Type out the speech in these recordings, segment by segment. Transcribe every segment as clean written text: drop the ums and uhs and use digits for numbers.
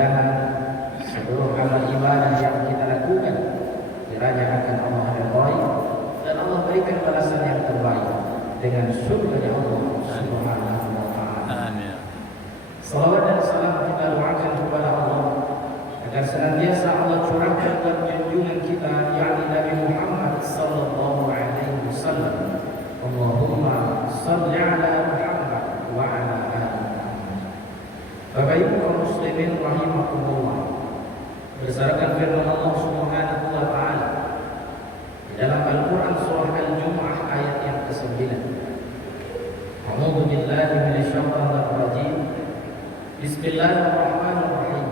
mudah-mudahan seluruh amal ibadah yang kita lakukan kiranya akan Allah ridhai dan Allah berikan balasan yang terbaik dengan surga Allah Subhanahu wa taala. Amin. Salawat dan salam kita doakan kepada Allah agar senantiasa Allah curahkan kepada junjungan kita yakni Nabi Muhammad sallallahu alaihi wasallam. Allahumma shalli ala Muhammad wa ala ali Muhammad. Bapak Ibu kaum muslimin rahimakumullah. Berdasarkan firman Allah Subhanahu wa taala di dalam Al-Qur'an surah Al-Jumu'ah ayat yang ke-9. A'udzu billahi minasyaitonir rajim. Bismillahirrahmanirrahim.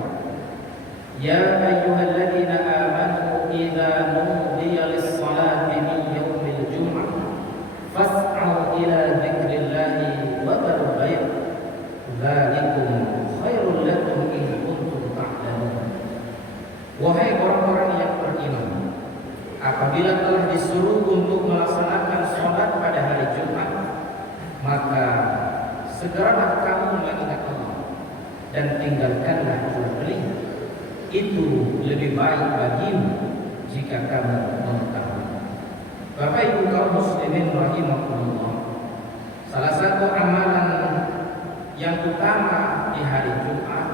Ya ayyuhalladzina amanu idza nudiya lis-salati min yaumil jum'ah fas'au ila dzikrillahi wa dharul bay'. Dzalikum khairul lakum in kuntum ta'lamun. Wahai orang-orang yang beriman, apabila telah disuruh untuk melaksanakan sholat pada hari Jumat, maka segeralah kamu mengingat Allah dan tinggalkanlah jual beli. Itu lebih baik bagimu jika kamu mengetahui. Bapak Ibu kaum muslimin rahimakumullah, salah satu amalan yang utama di hari Jumat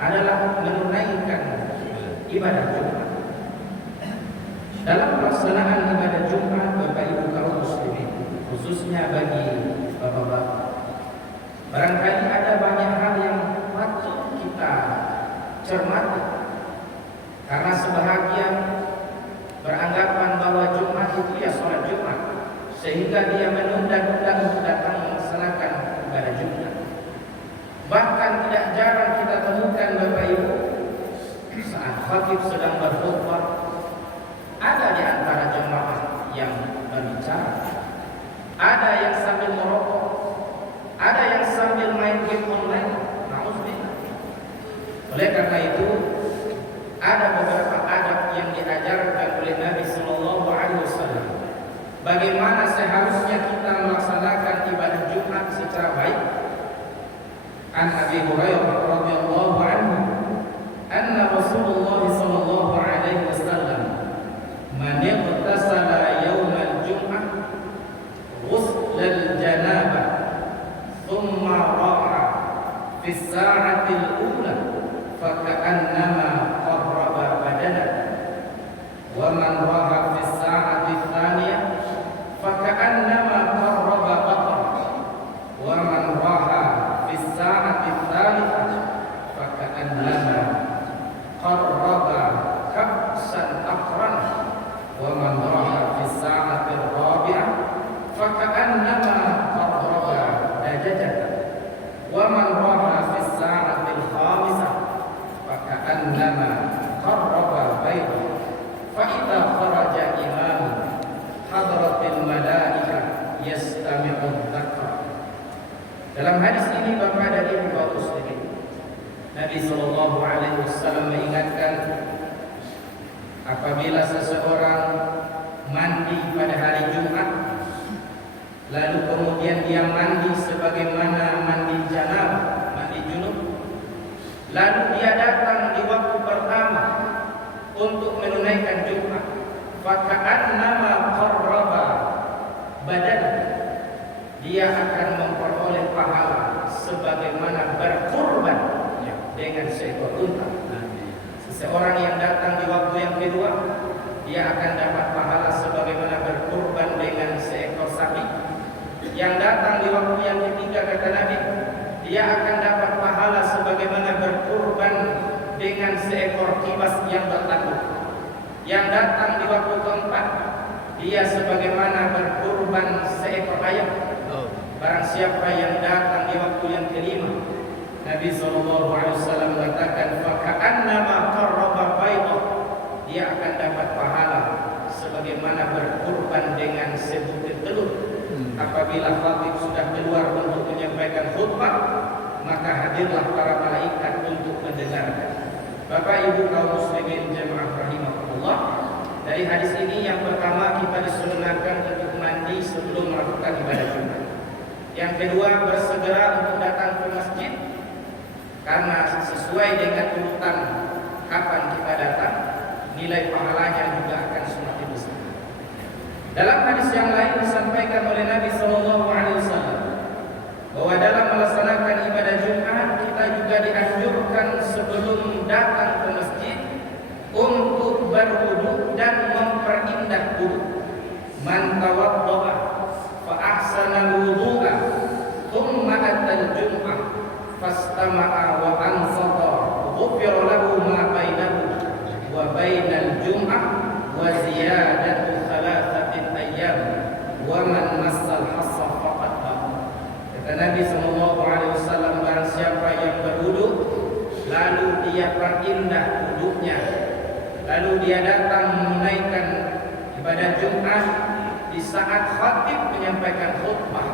adalah menunaikan ibadah Jumat. Dalam pelaksanaan ibadah Jumat, Bapak Ibu kaum muslimin, khususnya bagi bapak-bapak, barangkali ada banyak hal yang patut kita cermati, karena sebahagian beranggapan bahwa Jumat itu ya sholat Jumat, sehingga dia menunda-nunda untuk datang melaksanakan ibadah Jumat. Bahkan tidak jarang kita temukan Bapak Ibu, saat khatib sedang berkhutbah, ada di antara jemaah yang berbicara, ada yang sambil merokok, ada yang sambil main game online. Nauzubillah. Oleh karena itu, ada beberapa adab yang diajarkan oleh Nabi Sallallahu Alaihi Wasallam bagaimana seharusnya kita melaksanakan ibadah Jumat secara baik. An Abi Hurairah radhiyallahu anhu anna Rasulullah sallallahu alaihi wasallam man ightasala yawmal jum'ah ghuslal janabah thumma ra'a fi as-sa'ati al-ula faka'annama qarraba badanan wa man ra'a fi as-sa'ati ats-tsaniyah faka'annama qarraba baqarah wa man ra'a fi as-sa'ati ats-tsalitsah faka'annama qarraba kabsan aqran wa man ra'a fi as-sa'ati ar-rabi'ah faka'annama qarraba dajajatan wa man ra'a fi as-sa'ati al-khamisah faka'annama qarraba baydan fa idza kharaja imam hadratil malaikah yastami'u dzakra. Dalam hadis ini Bapak dan Ibu kaum muslimin, Nabi sallallahu alaihi wasallam mengingatkan apabila seseorang mandi pada hari Jumat, lalu kemudian dia mandi sebagaimana mandi janabah, mandi junub, lalu dia datang di waktu pertama untuk menunaikan Jumat, faka'annama qarraba badan, dia akan memperoleh pahala sebagaimana berkurban dengan seekor unta. Seseorang yang datang di waktu yang kedua, dia akan dapat pahala sebagaimana berkurban dengan seekor sapi. Yang datang di waktu yang ketiga, kata Nabi, dia akan dapat pahala sebagaimana berkurban dengan seekor kibas yang bertanduk. Yang datang di waktu keempat, dia sebagaimana berkurban seekor ayam. Barang siapa yang datang di waktu yang kelima, Nabi SAW mengatakan faka'annama qarraba baydah, dia akan dapat pahala sebagaimana berkurban dengan sebutir telur. Apabila khatib sudah keluar untuk menyampaikan khutbah, maka hadirlah para malaikat untuk mendengarkan. Bapak Ibu kaum muslimin jemaah rahimahullah, dari hadis ini yang pertama kita disunahkan untuk mandi sebelum melakukan ibadah Jumat. Yang kedua, bersegera untuk datang ke masjid, karena sesuai dengan urutan kapan kita datang, nilai pahalanya juga akan semakin besar. Dalam hadis yang lain disampaikan oleh Nabi Shallallahu Alaihi Wasallam bahwa dalam melaksanakan ibadah Jumat kita juga dianjurkan sebelum datang ke masjid untuk berwudu dan memperindah wudu. Man tawadda'a fa ahsana al-wudu'a thumma atal jum'ah fastama'a wa ansata ghufira lahu ma bainahu wa bainal jum'ah wa ziyadatu thalathatin ayyam wa man massal hassa faqad lahu. Kata Nabi sallallahu alaihi wasallam, barang siapa yang berwudu lalu dia perindah wudunya, lalu dia datang menunaikan ibadah Jumat di saat khatib menyampaikan khutbah,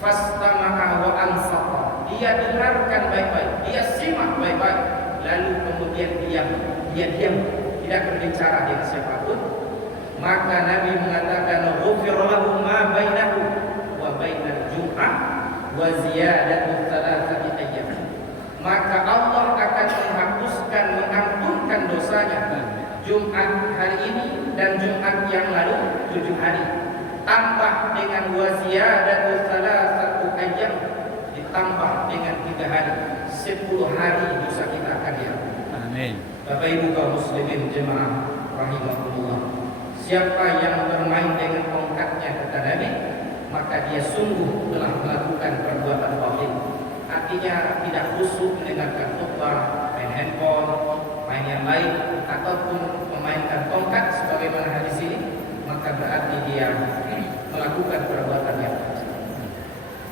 fastama'a wa ansata, dia dengarkan baik-baik, dia simak baik-baik, lalu kemudian dia diam, tidak berbicara dengan siapapun, maka Nabi mengatakan ghufira lahu ma bainahu wa bainal jum'ah wa ziyadatu thalathati ayyam, maka Allah akan menghapuskan, mengampunkan dosanya Jumat hari ini dan Jumat yang lalu 7 hari, tambah dengan waziyadatu thalathatu ayyam, ditambah dengan 3 hari, 10 hari dosa kita akan diampuni. Amin. Bapak Ibu kaum muslimin jemaah rahimahullah, siapa yang bermain dengan tongkatnya kata Nabi, maka dia sungguh telah melakukan perbuatan batil. Artinya tidak khusyuk mendengarkan khutbah, main handphone, main yang lain, ataupun memainkan tongkat sebagaimana hadis ini, maka berarti dia melakukan perbuatan yang batil.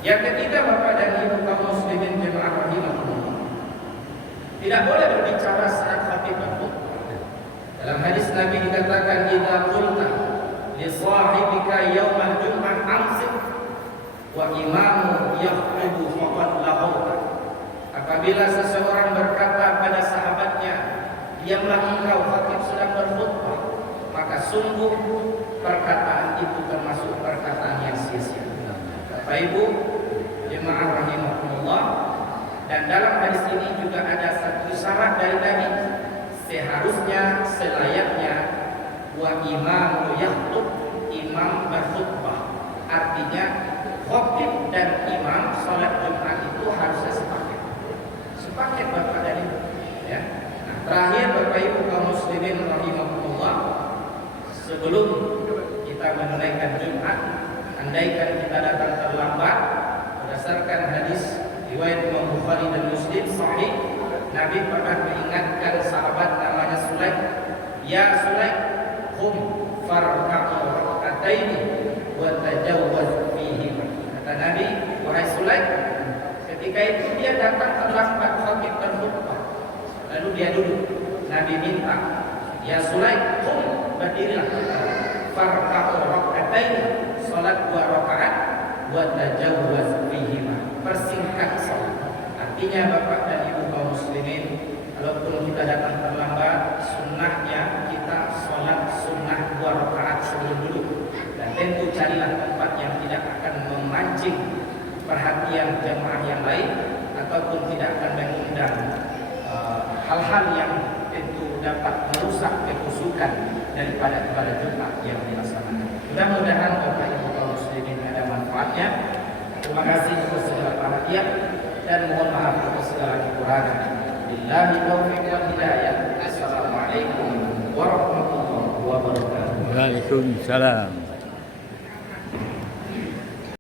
Yang ketiga, Bapak dan Ibu kaum muslimin jemaah rahimahullah, tidak boleh berbicara saat khatib berkhutbah. Dalam hadis Nabi dikatakan, idza qulta li sahibika yaumal jum'ah amsik wa imamu yakhutubu faqad laghawta. Apabila seseorang berkata pada sahabatnya, diamlah engkau, khatib sedang berkhutbah, maka sungguh perkataan itu termasuk perkataan yang sia-sia. Bapak Ibu jemaah rahimahullah, dan dalam hadis ini juga ada satu syarat dari Nabi, seharusnya selayaknya wa imamu yakhutub, imam berkhutbah. Artinya khatib dan imam salat Jumat itu harusnya sepaket Bapak dan Ibu, ya. Nah, terakhir Bapak Ibu kaum muslimin rahimahullah, sebelum kita menunaikan Jumat, andaikan kita datang terlambat, berdasarkan hadis riwayat Imam Bukhari dan Muslim sahih, Nabi pernah mengingatkan sahabat namanya Sulaik, ya Sulaik, qum farka'u rak'ataini wa tajawwaz fihi. Kata Nabi, wahai Sulaik, ketika itu dia datang terlambat khatib berkhutbah, lalu dia duduk. Nabi minta, ya Sulaik, qum, berdirilah, farka'u rak'ataini, salat 2 rakaat, wa tajawwaz fihi, persingkat salat. Artinya Bapak dan Ibu kaum muslimin, kalaupun kita datang terlambat, sunnahnya kita sholat sunnah 2 rakaat sebelum duduk, dan tentu carilah tempat yang tidak akan memancing perhatian jemaah yang lain ataupun tidak akan mengundang hal-hal yang tentu dapat merusak kekhusyukan daripada ibadah Jumat yang dilaksanakan. Mudah-mudahan Bapak Ibu kaum muslimin ada manfaatnya. Terima kasih atas segala perhatian dan mohon maaf atas segala kekurangan. Billahi taufiq wal hidayah. Assalamualaikum warahmatullahi wabarakatuh. Waalaikumsalam.